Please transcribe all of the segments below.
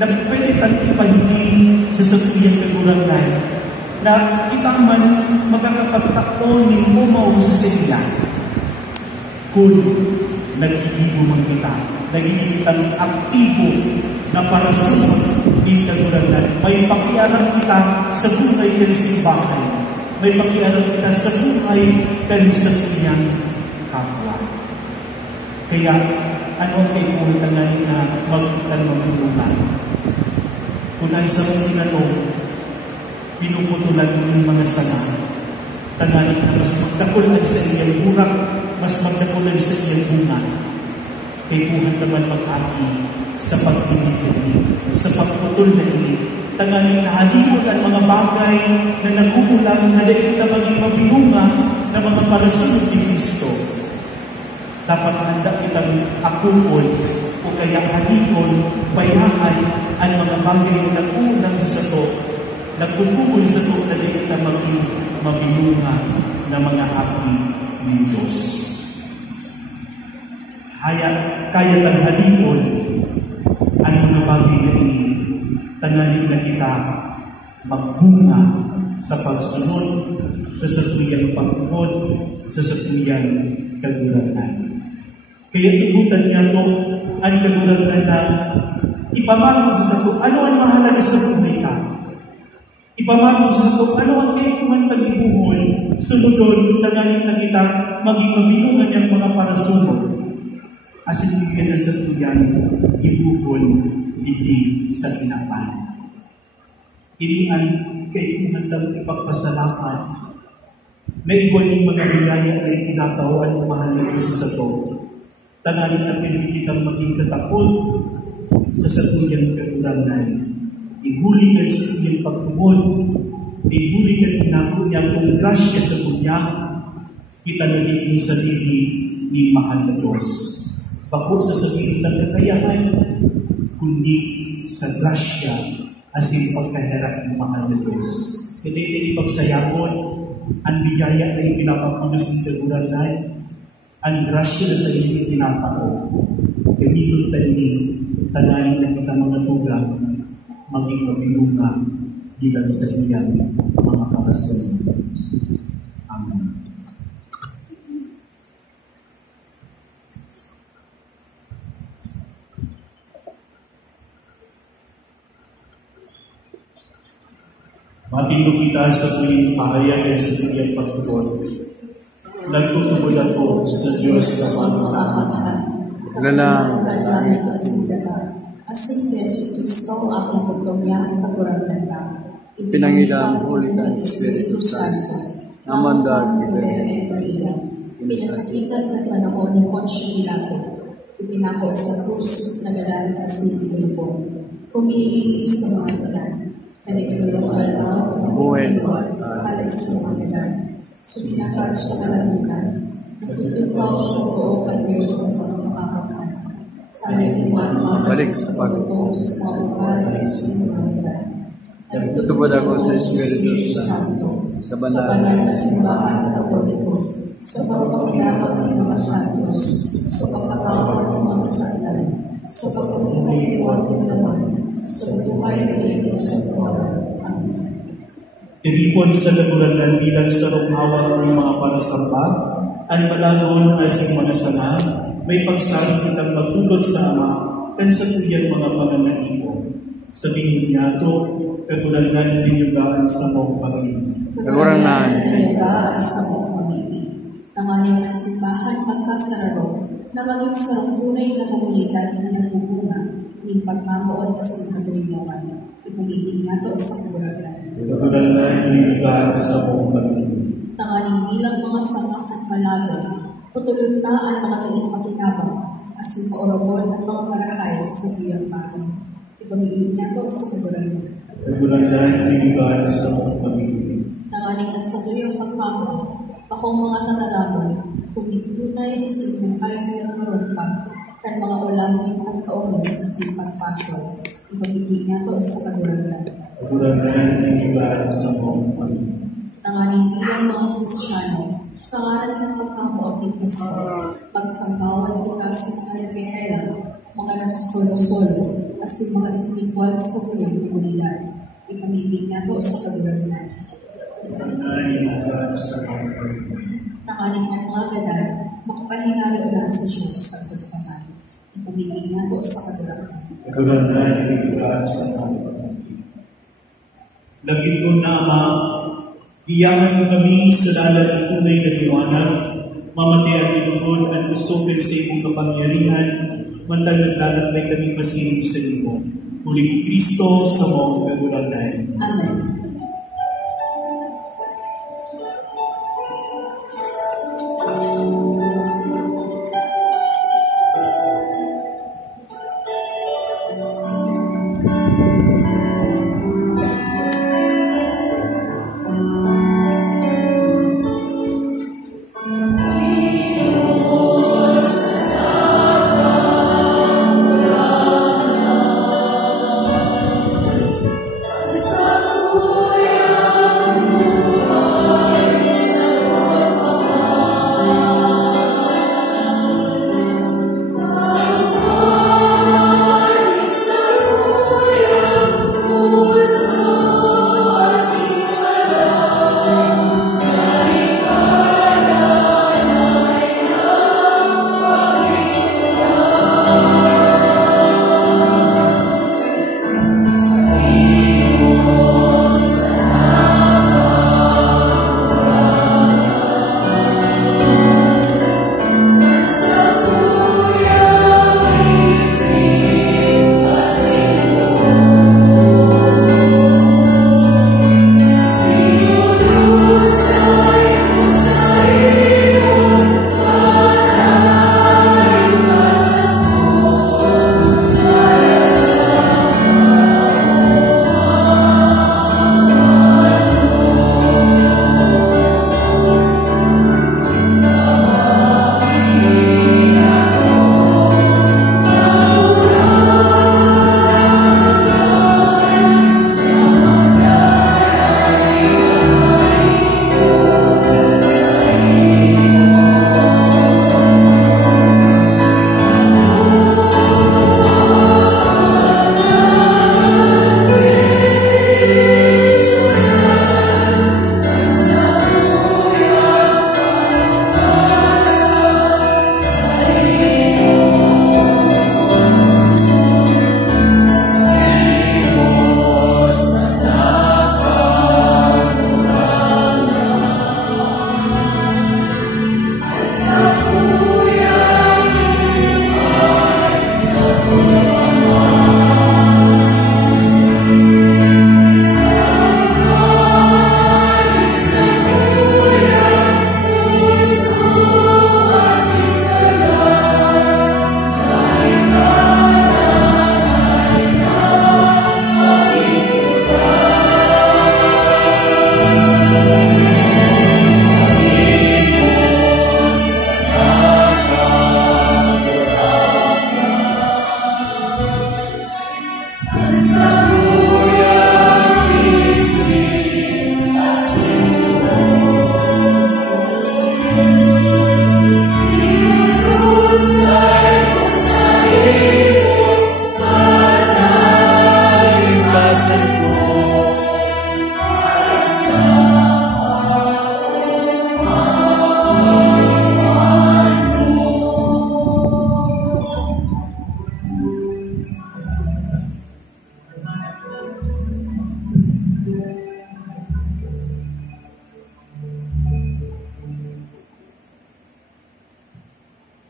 na pwede tang ipahiling sa sakuyang kagurangan na kita man magkakapagtakon ni umaw sa sila kung nag-iibo man kita, nagiging kitang aktibo na para sunod din kagurangan. May pakialam kita sa buhay kan simbahan. May pakialam kita sa buhay kan sa kanyang kapwa. Kaya, ano ang kaipunan na magtulungan? Kung ang sa mga tinanong, pinuputulan ng mga sanga, tanganin na mas magdakulan sa iyang burak, mas magdakulan sa iyang bunga. Kaipuhan naman mag-aki sa pagpinipin, sa pagputol na ini, tanganin na halimot ang mga bagay na nagkukulang na dahil na maging mabinunga na mga parasunod ni Kristo. Dapat handa kitang akupon o kaya halikon, bayahan ang mga bagay na nagkukulang sa sato, nagkukukul sa ito na dahil na maging mabinunga na mga api ni Diyos. Kaya lang halikon ang mga bagay na ini, tanganin na kita magbunga sa pagsunod, sa satuyang pagpunod, sa satuyang kagurangan. Kaya tugutan niya ito ang kagurangan na ipamagod sa sato, ano ang mahalaga sa buhay ka? Ipamagod sa sato, ano ang kaipuman pag-ibuhol, sunodon, tanganin na kita maging mabinungan niyang mga parasunod. Asin bigyan na sa tuyan, ibuhol, hindi sa kinapan. Inian kay kumandang ipagpasalamat na iwan yung mga biyaya na itinatawaan ng mahal na Diyos sa sato. Tanganin na pwede kitang maging katakot sa satuyang kagurangan. Ibulikan sa tuyang pagtumol, ibulikan pinako niya kung grasya sa tuya, kita nagiging sarili ni mahal na Diyos. Bako sa sarili ng kakayahan, kundi sa grasya asin pagkaharap ng mahal na Diyos. Hindi pagsayapon, ang bigaya na ipinapapunas ng kagurangan, ang grasya na sa inyo pinapako. Gamiton tani, tananin na kita mga tugang, maging mabinunga bilang sa iyang mga parasunod. Amen. Matindog kita sa tuwing pahayag ay sa tuyang pagtubod. Nagtutubod ako sa Diyos sa pagkakamahan. Kagalang kalamit asindata. Asin Yesu Cristo aking pagtumyang kagurangan ka. Pinangidang huli ng Espiritu Santo. Namandag Ibigay Maria. Pinasakitan at panahon ni Poncio Pilato. Ipinako sa krus na galang asin Filipo. Pumiili sa mga tanan. Kanigulong alaw, buhay halay sa mga galang. Suminakat sa kalandukan. Natutupaw sa buo at Diyos sa mga makakakan. Balik sa pag-uong sa mga galang. Nagtutubod ako sa Espiritu Santo sa banal na simbahan na Katoliko, sa pagpapilabang ng mga santos, sa pagkatawag ng mga sandal, sa pagpapabuhay ng walang naman, sa buhay ng isang oras. Amen. Tiripon sa lagurangan bilang sarong hawak ng mga parasamba, ang malagon asing mga sana, may pagsari kitang magtulog sa Ama, kan sa tuyang mga panganaipo. Sabihin niya ito, kagurangan ninyugaan sa mong pamilya. Kagurangan ninyugaan sa mong pamilya. Namaning ang simbahan pagkasararo, na maging sarang tunay na komunidad na nagbubunga, ng pagmamoon at sinadrimuan. Ipumigil nga ito sa kagurangan. Kagurangan ninyugaan sa mong pamilya. Namaning bilang mga samak at malagon, putulog na ang mga liing pakinabang, asin maorobon at mga marahay sa biyang bagay. Ipamigil nga ito sa kagurangan. Kagurangan ninyugaan sa mong pamilya. Namaning ang saduyang pagkamo, akong mga tatalabon, kung tunay ay sinubuhay ng narumpa, kan mga ulamin at kaunos sa sipagpasol. Ipamigil nga ito sa kagurangan. Kagurangan ninyugaan sa mong pamilya. Namaning bilang mga Kristiyano, sa ngalan ng pagkamo at ng Kristo, pagsanggawan kita sa mga nagkikailan, mga nagsusulo-sulo, asin mga espiritual sa komunidad. Ipamibig na po sa kadulanan. Tangaling ang mga ganap, makapahingalo lang sa Diyos sa pagpaman. Ipamibig na po sa kadulanan. Lagit ko na Ama, iyakan mo kami sa dalan ng tunay na liwanag, mamatay at pinugod at usopin sa iyong kapangyarihan, mantal naglalakbay kami pasilip sa iyo. Muli kay Kristo sa mga kagulanan. Amen.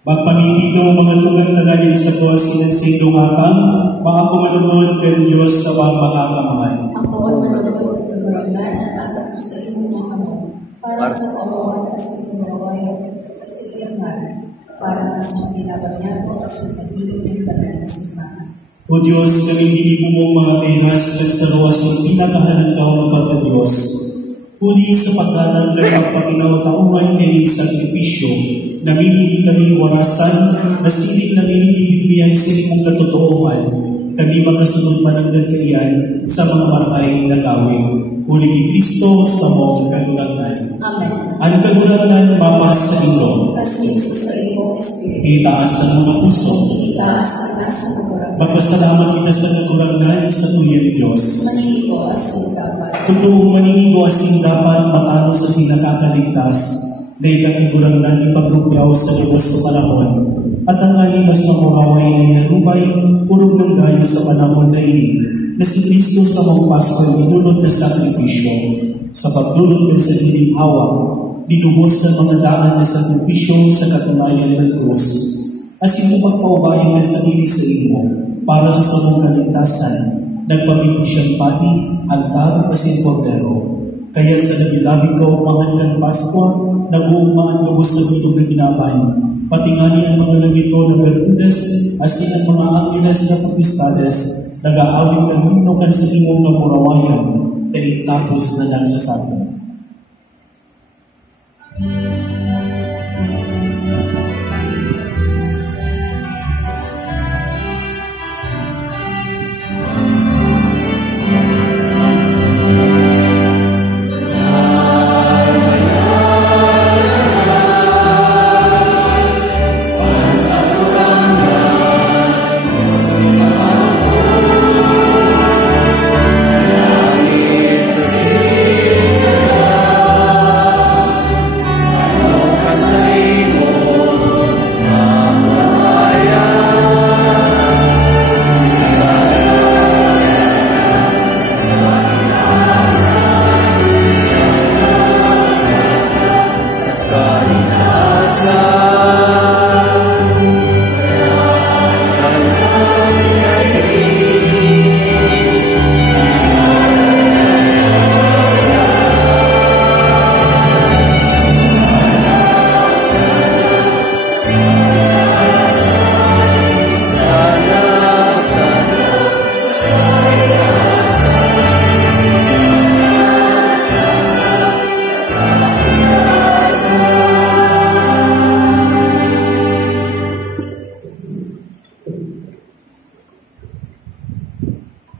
Magpamibig ang mga tugat na galing sa Diyos sinan sa ilungakang, mga kumalugod kay Diyos sa mga makakamahan. Ako ang malugod at mabarangan at atas sa iyong mga kamay, para sa kawawan at sa pinaway at sa iyong ngalan, para sa pinabag niya o sa nagbilig ng banal na simbahan. O Diyos, kami hindi mo mga tehas nagsaluwas ang pinakahalang kao ng pagka-Diyos. Kuli sa pagkalang kay magpaginaw-tauhan kay sakripisyo, namimili kami warasan na siling namimili ang siling katotohanan. Kami magkasunod mananggan kaiyan sa mga maramay na gawin. Uli kay Kristo sa mong kagulangan. Amen. Ang kagulangan mapas sa ilo. Asin sa iyong espiritu. Itaas sa mga puso. itaas ka sa kaguragan. Magpasalamat kita sa kaguragan sa tuyang Diyos. Maninigo asing dapat. Totoong maninigo asing dapat matalo sa sinakakaligtas na ikakaguragan ipaglubraw sa Diyos sa panahon. At ang mas mamuhaway na inarubay, purog ng gayo sa panahon na ini, na si Kristo sa mga Pasko inunod na sakripisyo. Sa pagdulot ka sa diling hawak, dinubos sa mga daan na sakripisyo sa katunayan ng krus. As ito magpaubayan ka sa dili sa imo, para sa samong kaligtasan, nagpamiti siyang pati, altar, asin kordero. Kaya sa nabilabig ka umangan kang Pasko, nag-uumangan gabos sa bilog na ginaban. Patingani ang mga lagito na bertudes, asin ang mga anginas na pagpistades, nag-aawit kang himno kan sa imong kamurawayan, dahil tapos na lang sa sabi.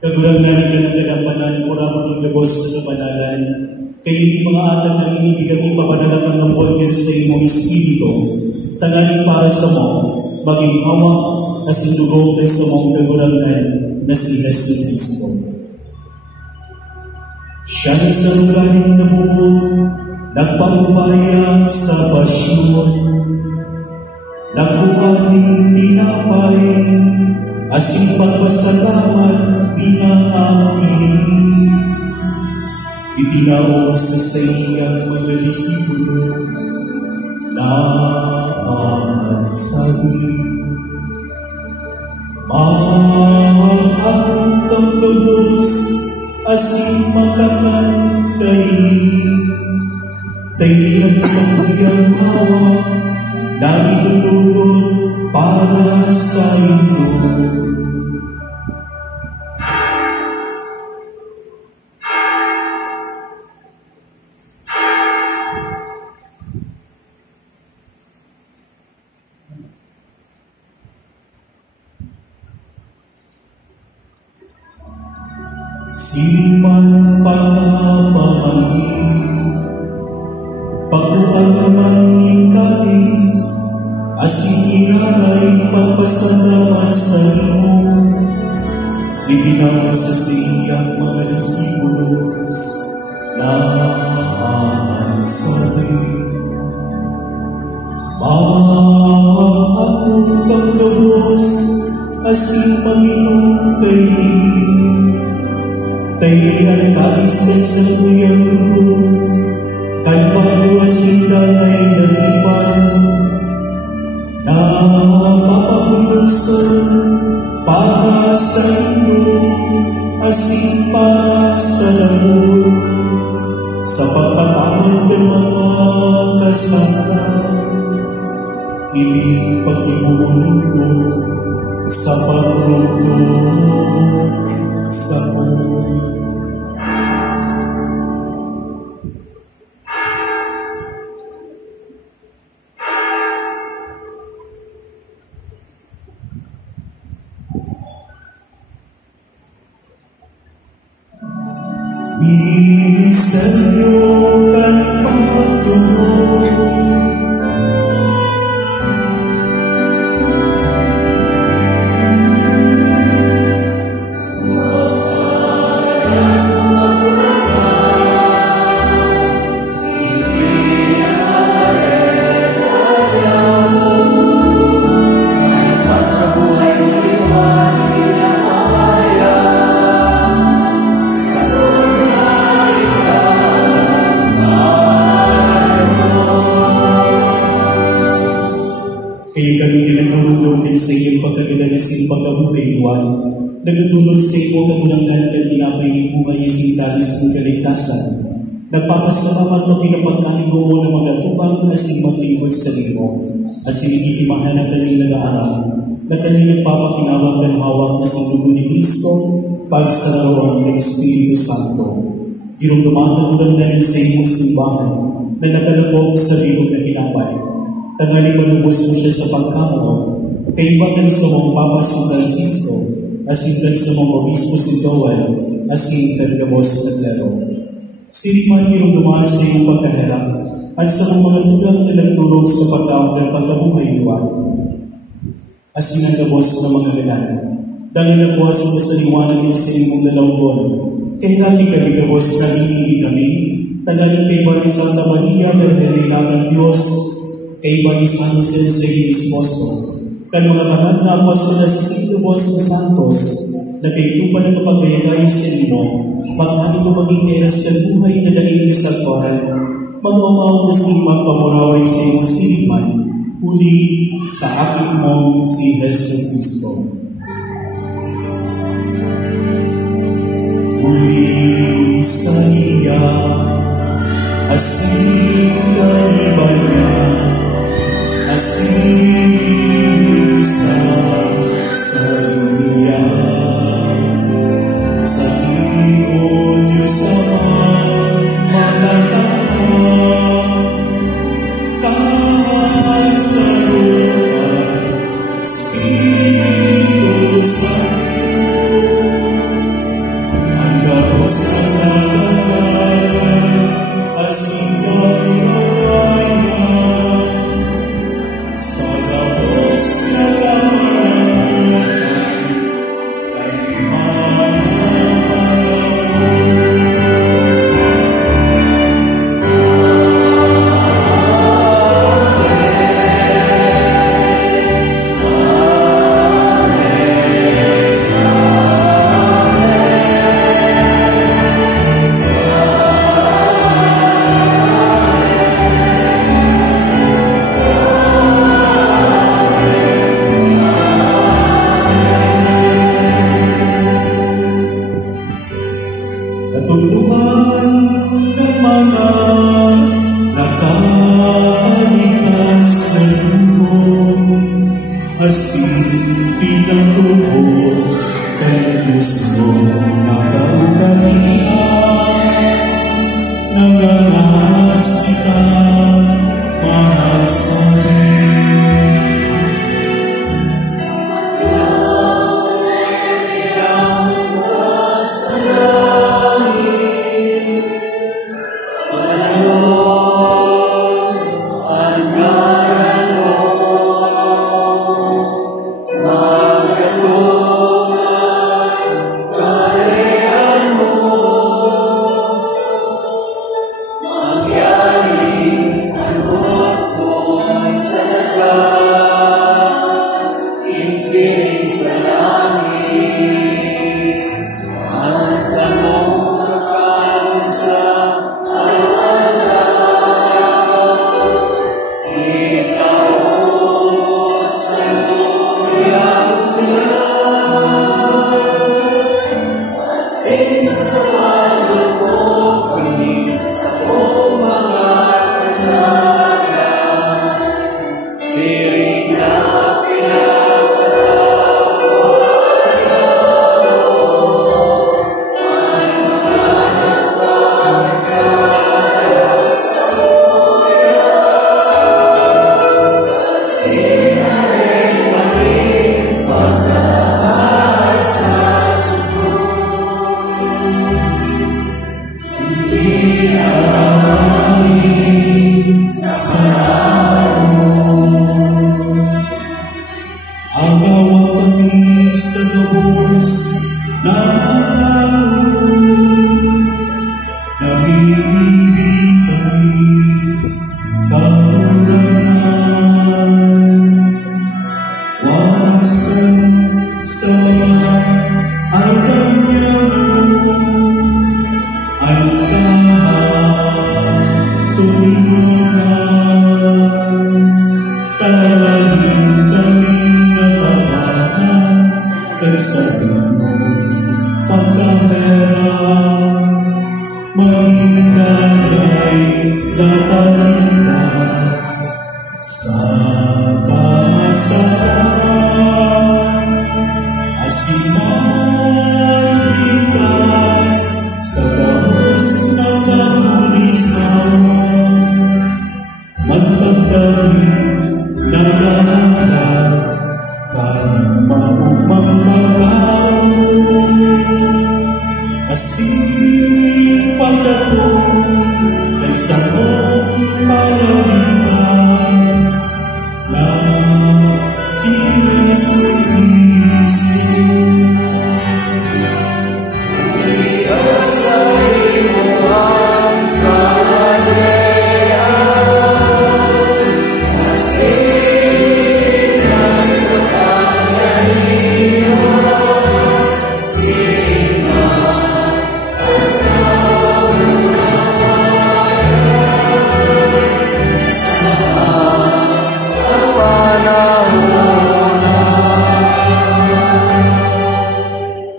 Kaguragan ka ng kanampanan, mura mo ng gabos sa kapanalan. Kayo ni mga atang naminibig kami papanalakang ng volver sa imong espiritu. Tangaling para sa mo, maging awa na sindugong tayo sa mong kaguragan na si Jesus Cristo. Siya ni sa lugaring nabubog, nagpaubaya sa pasyon. Nagkukaning tinapay, asing pagpasalamat pinaakinig. Itinaos sa iyang mga disipulos na ang sabi, Mahal akong kamgabos, asing makakan kainin. Taylihan sa kuyang hawa, nalilutulot para sa inyo. Siman pagkapamangin, pagkualaman ikalis, asing inaray pagpasalamat sa imo. Ibinaw sa siyang mga disipulos na ang sabi, Mahal akong kamgabos, asing Panginoong kainin. Taylihan kalis sa kuyang lugo, kan pagwasin dangay natipan, na mapapulusan para sa inyo, asing para sa laro, sa pagpatawad ng mga kasama, inipakibunin ko sa pagruto sa buhay. Misteryo kan pagtuloy, pamulangan kat tinapay ni buhay ising talis ng kaligtasan. Nagpapasalamat na pinapagkanin mo ng mga tubang na sing maglingkod sa limo. Asin ikimahan na kaning nag-aaral, na kaning nagpapakinawang ng hawak na sing dugo ni Kristo, pagsarawan ng Espiritu Santo. Ginumdumakan mo lang namin sa imong simbahan, na nakalabog sa limo na kinapay. Tangali malubos mo siya sa pagkamo, kaibagan sa mga Papa si Francisco, asin sa mga obispo si Joel, asin kagamos na klero. Sinipan ginumdumakan sa iyong pagkaharap, at sa mga tulang na nagturog sa pagkaong ng pagkabuhay niwa. Asin ang gabos ng mga lalaki. Dahil nagbuwas mo sa liwanag yung sa iyong dalawon, kaya natin kami gabos kami kami, tagalin kay Bani Santa Maria, Berhelina ng Diyos, kay Bani San Jose sa iyong esposo, kan mga banat na apostol na sa Sintubos na Santos, na kay tupa na kapagbayagay sa inyo, pag-ani ko maging kairas ng buhay na daing kasaltoran, mag-umaw na simang pamuraway sa iyong silipan, uli sa aking mong si Jesu Cristo. Uli sa iya, asin kaliban niya, asin sa iya. Sa iyo, Diyos Ama, matatapang, kahit sa lupa, Espiritu Santo, ang gabos na natatagan, asin kaliban sa gabos na kamanamunan, natulungan ng mga nakaaligtas sa lumon, asin pinagubod ng Diyos mo nakaugalian, nangangahas kita mahal sa pag matalindas sa kamasaran, asiman ligtas sa dahos ng kapulisan, magpagkalit nagaharap kan maumang pagkaon, asin pagkatong kan sakong malaligtas na si Jesus Cristo.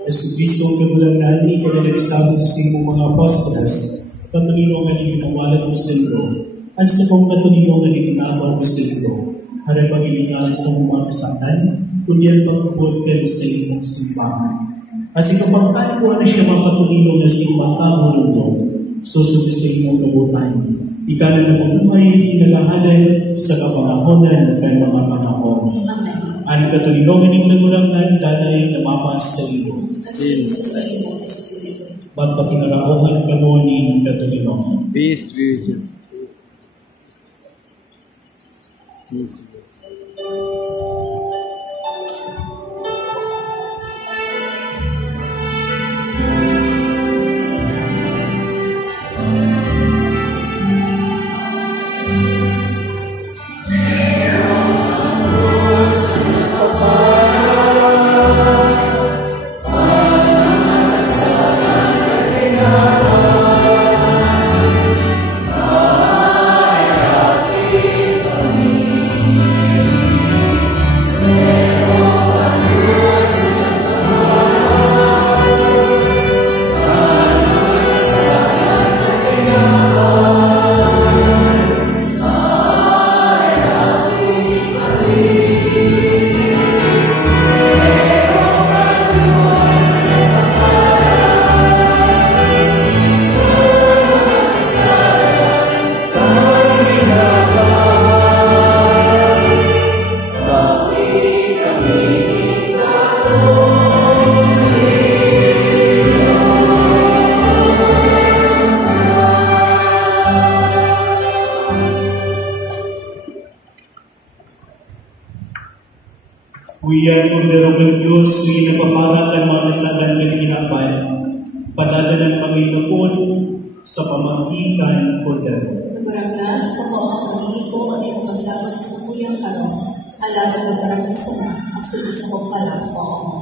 Jesucristo, kagulang nani, kanalagsabi sa iyong mga apostolas, katulino nga ipinawalan mo sa iyo, at sa kong katulino nga ipinawalan mo sa iyo, harap ang ilingan sa mga kasatan, kundi ang pagkabot kayo sa iyong simbahan. As ikapangkaan ko na siya mga katulino na simbang kahulong, susunod sa iyong kabutan. Ika na napabuhay sinagahanan sa kapanahonan kan mga panahon. Amen. Ang katulino nga ning kagulangan dalay na mapas sa iyo. Kasi sa iyong Espiritu. Magpatinaraohan ka mo ning katulino. Peace be with you. Peace be with you. Huyan kordero ng Diyos, huyan na pamarang ang mga kasalan ng kinapan, padadanan Panginoon sa pamagitan kordero. Naguranggan, ako ang pamili ko at ikapaglago sa sakuyang karong, alaga mo parang isa na, ang sige sa pagpalang po ako.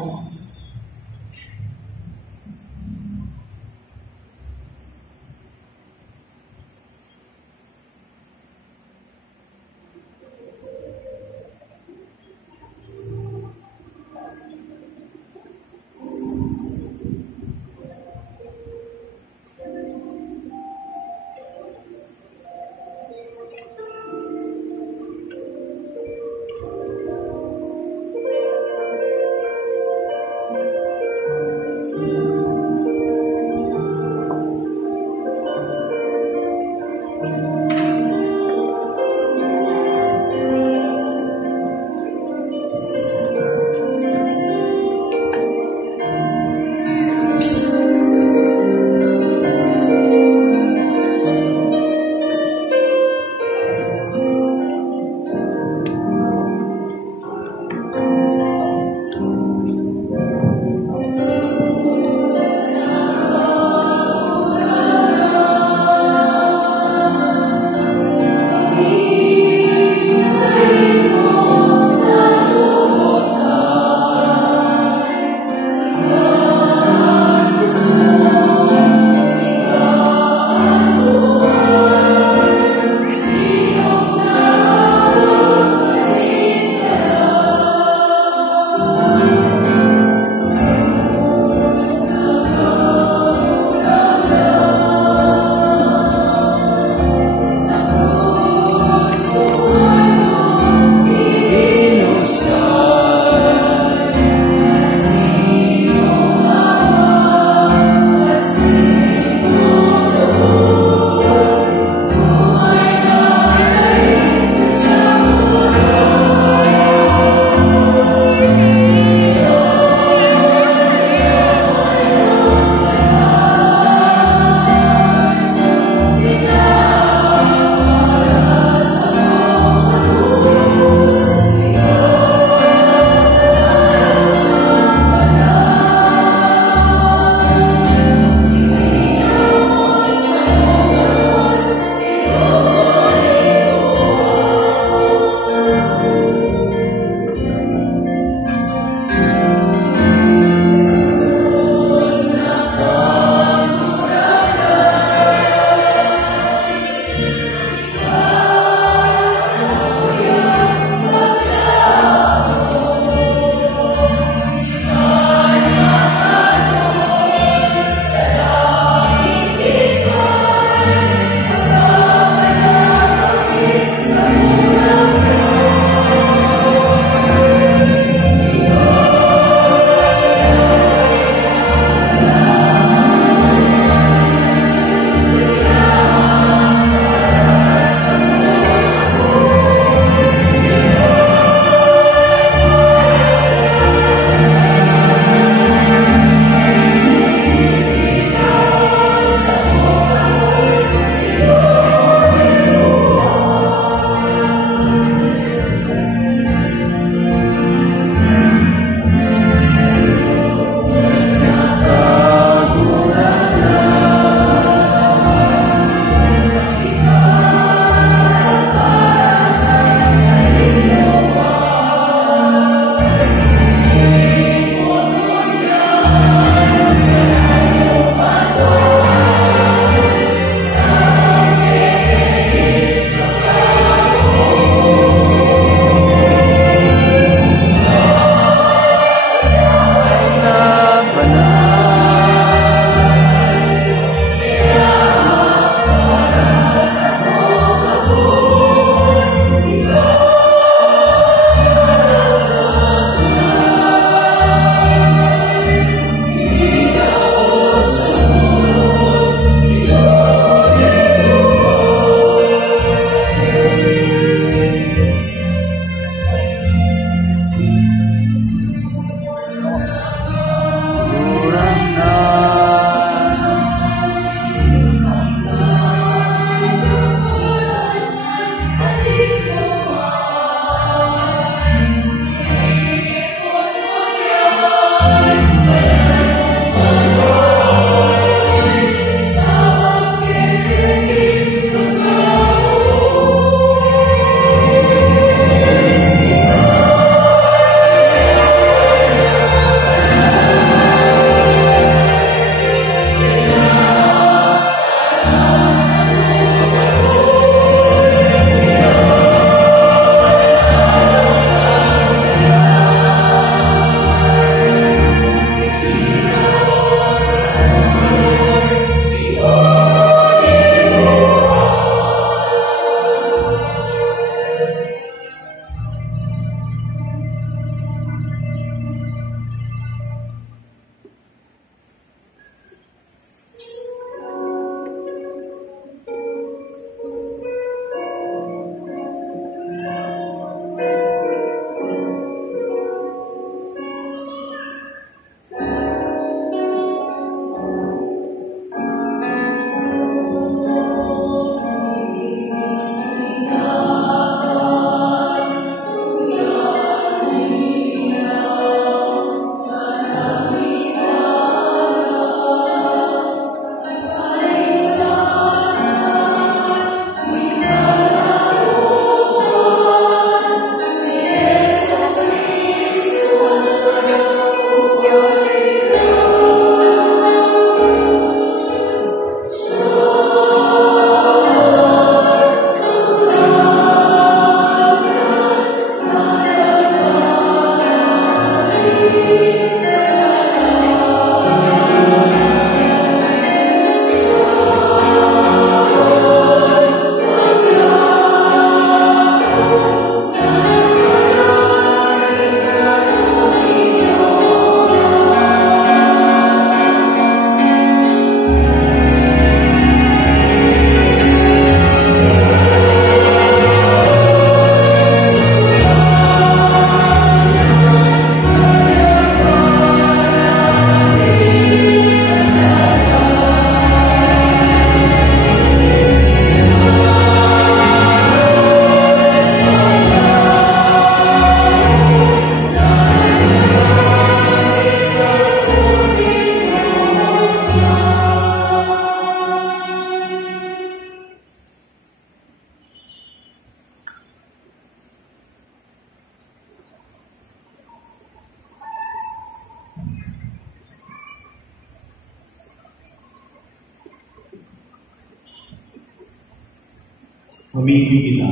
Humimpi kita.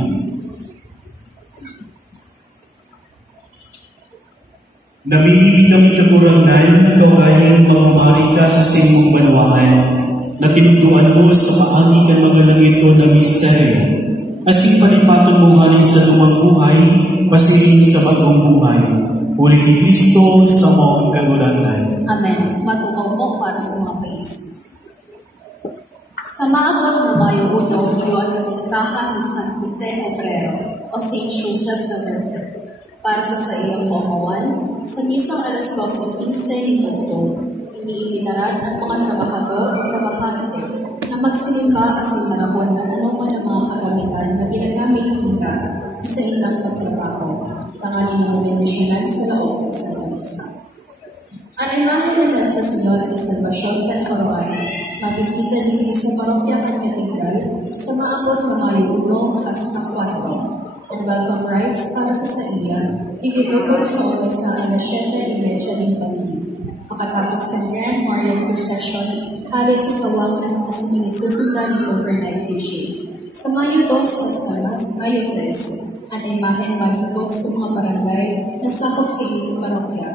Namimili kami kakurangan, ikaw kayang mamamari ka sa singmong banwaan, na tinutuan mo sa maagi kan mga langit na misteryo. Asin palipaton mo haling sa lumang buhay, pasiling sa bagong buhay. Huli kay Kristo sa mong kagurangan. Amen. Matukaw mo para sa mga praise. Sa maagang na Mayo 1, iyon ang listahan ni San Jose Obrero o St. Joseph the Virgin. Para sa iyong pamawan, sa misang alas 12:15 nito, iniibitaran ang mga trabahador o trabahante na magsilingka asin marahon na anuman ang mga kagamitan na ginagamit nila sa ilang pagtrabaho. Tanganin ng bendisyonan sa loob sa misa. Ang imahe ng Nuestra Señora de Salvación del Coroay, mabisita din sa Parokya at Cathedral sa maabot na Mayo 1 hasta 4. Ang welcome rites para sa iya, itutupod sa oras na alas 7:30 ng pagi. Pagkatapos ng Grand Marial Procession, hari sa sawangan na sinisusundan ng overnight fishing. Sa Mayo 2 hasta Mayo 3, ang imahe magtutog sa mga barangay na sakop kay inyong parokya,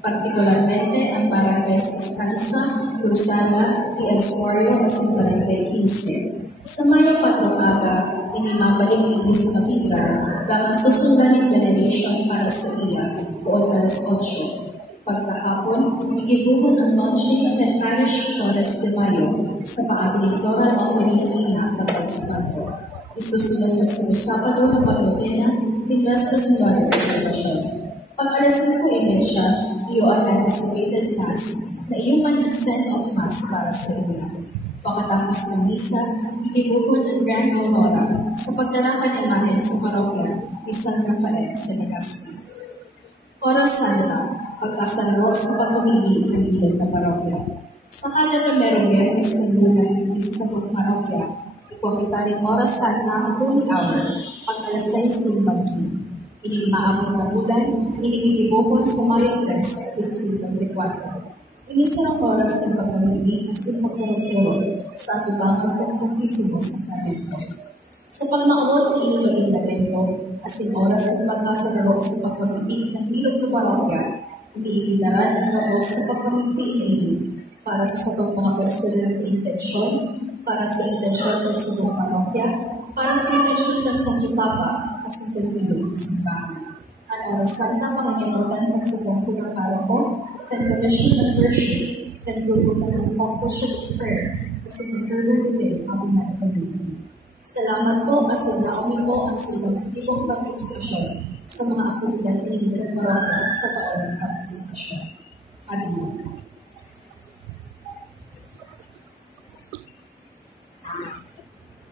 partikularmente ang barangay sa Estanza, Cruzada, y Absorio at sa barangay 15. Sa Mayo 4 aga, inimabalik din sa Cathedral, dapat susundan ng veneration para sa iya, o alas 8. Pagkahapon, igibuhon ang launching ng Parish Flores de Mayo sa paaging Floral of Valentina kapag Santo. Isusunod sa Sabado ng Pagnovena, Kingras na Señora de Salvación. Pag alas 5:30, iyo ang anticipated Mass na iyong send of Mass para sa iya. Pagkatapos ng misa, igibuhon ang Grand Aurora sa pagdalakan imahen sa parokya ni San Rafael sa Legazpi. Oras Santa, pagkasaro sa pagpumili ng bilog na parokya. Sa kanan ng merong Biyernes ng Luna ng sa parokya, ipakita rin Oras Santa ang Holy Hour, pag alas 6 ng pagi. Inimaabot na bulan, inigigibuhon sa Mayo 3, 2024. Inisang oras ng pagpamili asin magpurong-puro sa atubangan at Santisimo sa Kalento. Sa pagmaamot ni inilaging lamento, asin oras ng pagkasararo sa pagpamili ng bilog na parokya, iniibitaran ang gabos sa pagpamili ini para sa satong mga personal na intensyon, para sa intensyon ng satong parokya, para sa intensyon ng Santo Papa, asin ng bilog ng simbahan. Ang orasan na mga ninotan ng satong punang paroko, and commission of worship, and group of apostleship of prayer, kasi mag-turbo din ang mga pagkakas. Salamat po kasi naumi po ang silang partisipasyon sa mga aktibidad na inikagmarapot sa taon ng partisipasyon. Amen.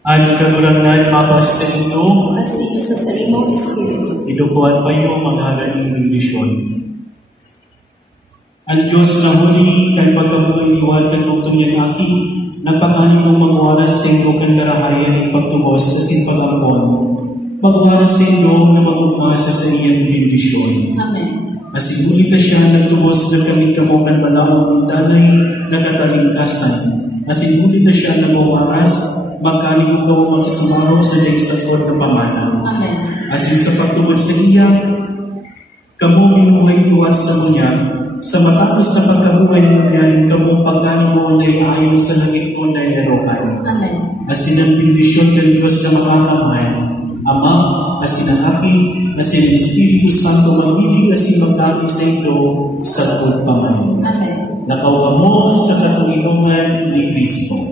Ang kagurangan mapas sa inyo, asin sa imong espiritu, idukuan pa iyo maghalan ng bendisyon. Ang Diyos na huli, kan pagkabuhay iwan kan bukton yan aki, nagpanganin mong magwaras sa inyo kan karahayan ang pagtubos sa simpagambon. Magwaras sa inyo na magumasa sa iyang bendisyon. Amen. Asinuli ka siya, nagtubos na kami kamo kan balawang ng danay na katalingkasan. Asinuli ka siya, nagwaras, magkanin mo kamo magkasamaro sa nagsagod na pangalan. Amen. Asin sa pagtubos sa iya, kamo binuhay iwan sa munya, sa matapos na pagkabuhay mo yan, kamong pagkain mo na iayon sa langit mo na ilarokan. Amen. Asin ang bendisyon ng Diyos na makakamay, Ama, asin ang Aki, asin ang Espiritu Santo magiging asin magdali sa ito sa pagpamay. Amen. Nakaw ka mo sa katunginungan ni Kristo.